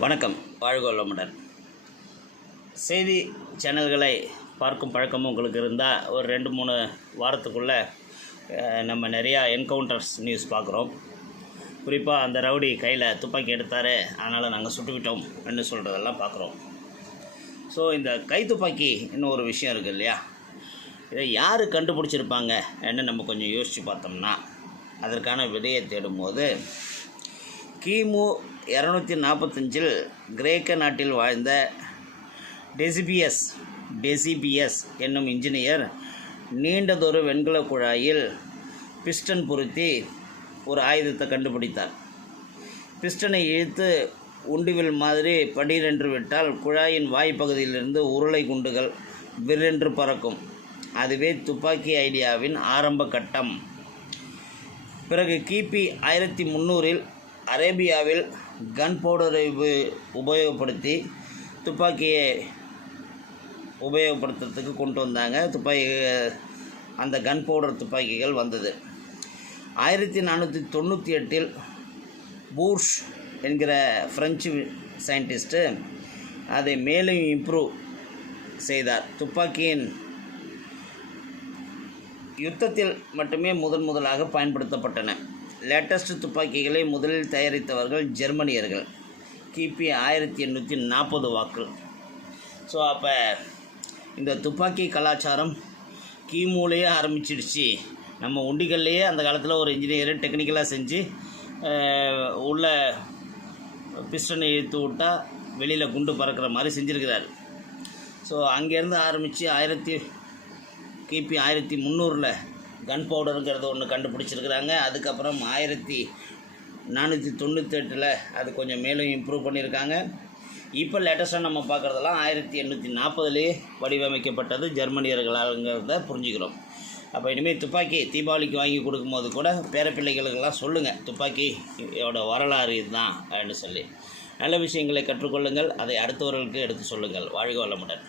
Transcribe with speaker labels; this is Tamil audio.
Speaker 1: வணக்கம் வாழ்க வளமுடன். செய்தி சேனல்களை பார்க்கும் பழக்கமும் உங்களுக்கு இருந்தால் ஒரு ரெண்டு மூணு வாரத்துக்குள்ளே நம்ம நிறையா என்கவுண்டர்ஸ் நியூஸ் பார்க்குறோம். குறிப்பாக அந்த ரவுடி கையில் துப்பாக்கி எடுத்தார் அதனால் நாங்கள் சுட்டுவிட்டோம் என்று சொல்கிறதெல்லாம் பார்க்குறோம். ஸோ இந்த கை துப்பாக்கி இன்னும் ஒரு விஷயம் இருக்குது இல்லையா? இதை யார் கண்டுபிடிச்சிருப்பாங்க என்று நம்ம கொஞ்சம் யோசித்து பார்த்தோம்னா அதற்கான விடையை தேடும்போது கிமு இரநூத்தி நாற்பத்தஞ்சில் கிரேக்க நாட்டில் வாழ்ந்த டெசிபியஸ் டெசிபியஸ் என்னும் இன்ஜினியர் நீண்டதொரு வெண்கல குழாயில் பிஸ்டன் பொருத்தி ஒரு ஆயுதத்தை கண்டுபிடித்தார். பிஸ்டனை இழுத்து உண்டுவில் மாதிரி படீரென்று விட்டால் குழாயின் வாய்ப்பகுதியிலிருந்து உருளை குண்டுகள் விரென்று பறக்கும். அதுவே துப்பாக்கி ஐடியாவின் ஆரம்ப கட்டம். பிறகு கிபி ஆயிரத்தி முந்நூறில் அரேபியாவில் கன் பவுடரை உபயோகப்படுத்தி துப்பாக்கியை உபயோகப்படுத்துறதுக்கு கொண்டு வந்தாங்க. துப்பாக்கி அந்த கன் பவுடர் துப்பாக்கிகள் வந்தது. ஆயிரத்தி நானூற்றி தொண்ணூற்றி எட்டில் பூர்ஷ் என்கிற ஃப்ரெஞ்சு சயின்டிஸ்ட்டு அதை மேலும் இம்ப்ரூவ் செய்தார். துப்பாக்கியின் யுத்தத்தில் மட்டுமே முதன் முதலாக பயன்படுத்தப்பட்டன. லேட்டஸ்ட் துப்பாக்கிகளை முதலில் தயாரித்தவர்கள் ஜெர்மனியர்கள். கிபி ஆயிரத்தி எண்ணூற்றி நாற்பது வாக்கள் ஸோ அப்போ இந்த துப்பாக்கி கலாச்சாரம் கீமூலையே ஆரம்பிச்சிடுச்சு. நம்ம உண்டிகள்லேயே அந்த காலத்தில் ஒரு இன்ஜினியர் டெக்னிக்கலாக செஞ்சு உள்ள பிஸ்டனை இழுத்து விட்டால் வெளியில் குண்டு பறக்கிற மாதிரி செஞ்சுருக்கிறார். ஸோ அங்கேருந்து ஆரம்பித்து ஆயிரத்தி கிபி ஆயிரத்தி முந்நூறில் கன் பவுடருங்கிறது ஒன்று கண்டுபிடிச்சிருக்கிறாங்க. அதுக்கப்புறம் ஆயிரத்தி நானூற்றி தொண்ணூத்தெட்டில் அது கொஞ்சம் மேலும் இம்ப்ரூவ் பண்ணியிருக்காங்க. இப்போ லேட்டஸ்ட்டாக நம்ம பார்க்குறதெல்லாம் ஆயிரத்தி எண்ணூற்றி நாற்பதுலேயே வடிவமைக்கப்பட்டது ஜெர்மனியர்களாங்கிறத புரிஞ்சுக்கிறோம். அப்போ இனிமேல் துப்பாக்கி தீபாவளிக்கு வாங்கி கொடுக்கும்போது கூட பேரப்பிள்ளைகளுக்கெல்லாம் சொல்லுங்கள் துப்பாக்கியோட வரலாறு இதுதான் அப்படின்னு சொல்லி. நல்ல விஷயங்களை கற்றுக்கொள்ளுங்கள். அதை அடுத்தவர்களுக்கு எடுத்து சொல்லுங்கள். வாழ்க வளமுடன்.